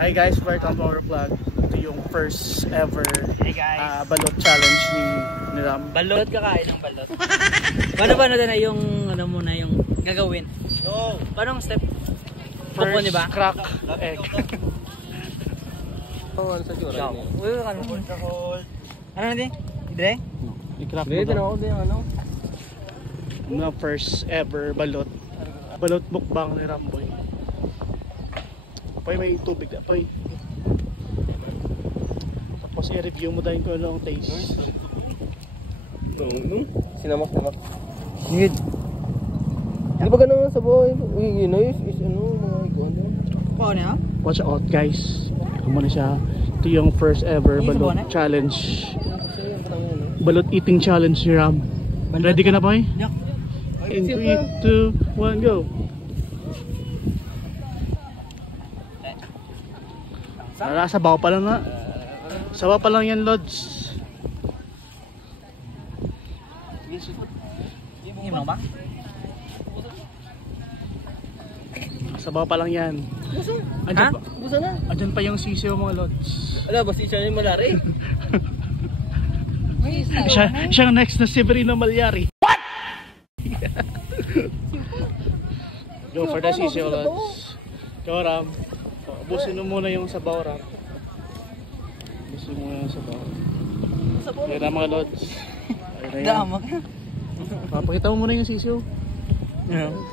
Hi guys, welcome to our vlog. Ito yung first ever balot challenge ni Ram. Balot, kakain ng balot. Paano na yung ano muna yung gagawin? No. Paano ang step? First, diba? Crack egg. Ano sa jura? Uy, ano natin? Idre? I-crack mo ba? Mga first ever balot. Balot mukbang ni Ramboy. Apoy, may tubig na apoy. Tapos i-review mo dahil kung ano ang taste. Sinamak-namak. Good. Hindi ba ganun sa buhay? Yun is ano, mga iguan doon. Paano niya? Watch out guys. Kumana siya. Ito yung first ever balot challenge. Balot eating challenge ni Ram. Ready ka na boy? Yeah. In 3, 2, 1, go! Sabaw pa lang na. Sabaw pa lang yan, Lods. Inom ba? Sabaw pa lang yan. Andyan, Busa na. andyan pa yung sisiyo mga Lods. Ala, basta siya yung malari. Siya next na Severino Malyari. What? Go for the sisiyo, Lods. Go, Ram. Ubusin mo muna yung sabaw, Ram. Ubusin mo muna yung sabaw. Kaya na mga Lods. Dama. Papakita mo muna yung sisiyo.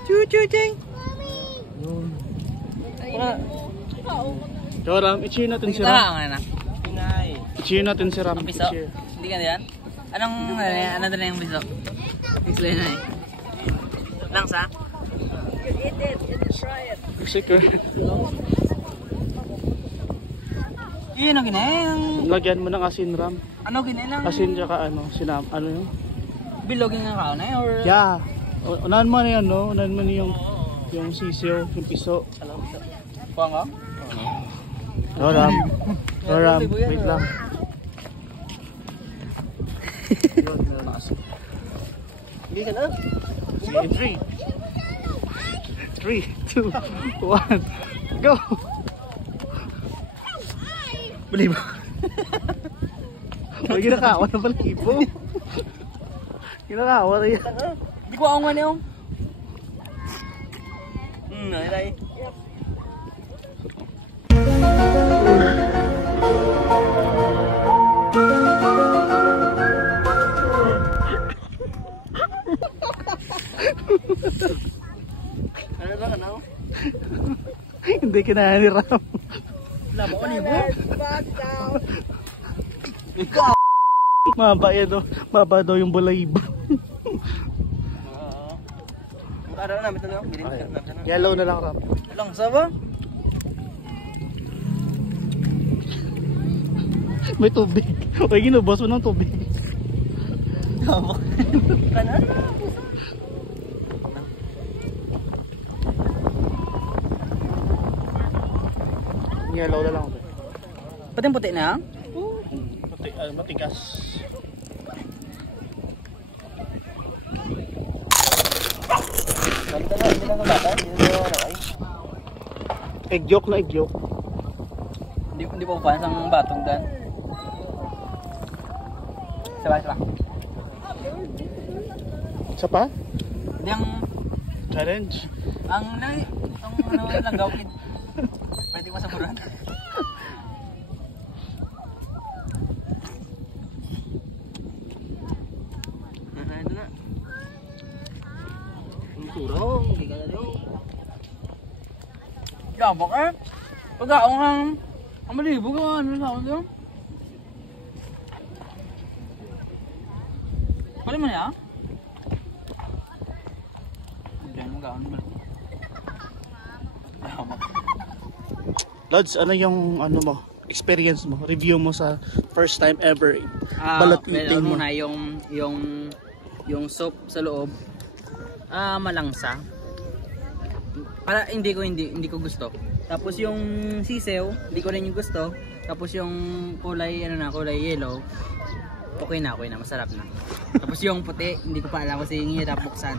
Chuchuching. Go, Ram. I-cheer natin si Ram. I-cheer natin si Ram. Piso? Hindi ka yan? Ano na yung piso? Explain na eh. Langsa? Eat it and try it. Secret. Yun ang ginayang. Lagyan mo ng asin, Ram. Ano ginayang? Asin tsaka ano, ano yun? Bilogin ng kao na eh? Or... Yeah. Unahan mo na yan, no? Unahan mo na yung sisiyo, yung piso. Kuha ka? Go, Ram. Go, Ram. Wait lang. Yun, meron na asin. Hindi ka na? Sige, 3, 2, 1, go! Balibo. Ay, ginakawa na balibo. Ginakawa na yan. Di ko ako nga niyo. Nalay. Ano? Hindi kinaya ni Ram. Labo ko niyo. Maba daw yung balayibo. Magkara na namin ito. Yellow na lang, Ram. Langsa ba? May tubig. Uy, ginubos mo ng tubig. Kanan? Yellow na lang. Puting-puti na? Matigas. Egg yolk na egg yolk. Hindi pa pa ang batong dan. Sabay. Isa pa? Hindi ang Challenge. ano lang gawin. Pwede pa sa buran. Ito na. Ang turong, hindi ka na daw. Gabok eh. Pag-aong ang malibo ka ano sa akin doon. Pwede mo niya? Hindi mo gawin ba? Lods, ano yung experience mo, review mo sa first time ever balot eating mo? Muna yung soup sa loob malangsa. Para hindi ko gusto. Tapos yung sisew, hindi ko rin yung gusto. Tapos yung kulay yellow, okay na, masarap na. Tapos yung puti, hindi ko pa alam kasi hirap buksan.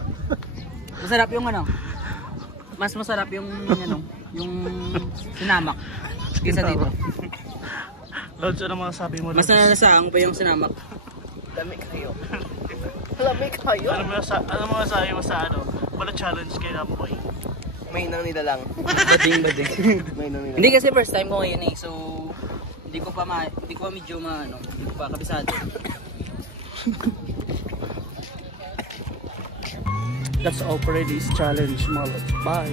Masarap yung mas masarap yung Yung sinamak. Kisa dito. Lods, ano mga sabi mo? Mas Lods? nanasaang pa yung sinamak. Dami kayo. Dami kayo. Ano mga sabi mo sa ano? Wala challenge kay Ramboy. May nang nila lang. Bading. May nang nila. Hindi kasi first time ko ngayon eh. So, hindi ko pa medyo hindi ko pa kabisado. That's all for this challenge, mga lods. Bye!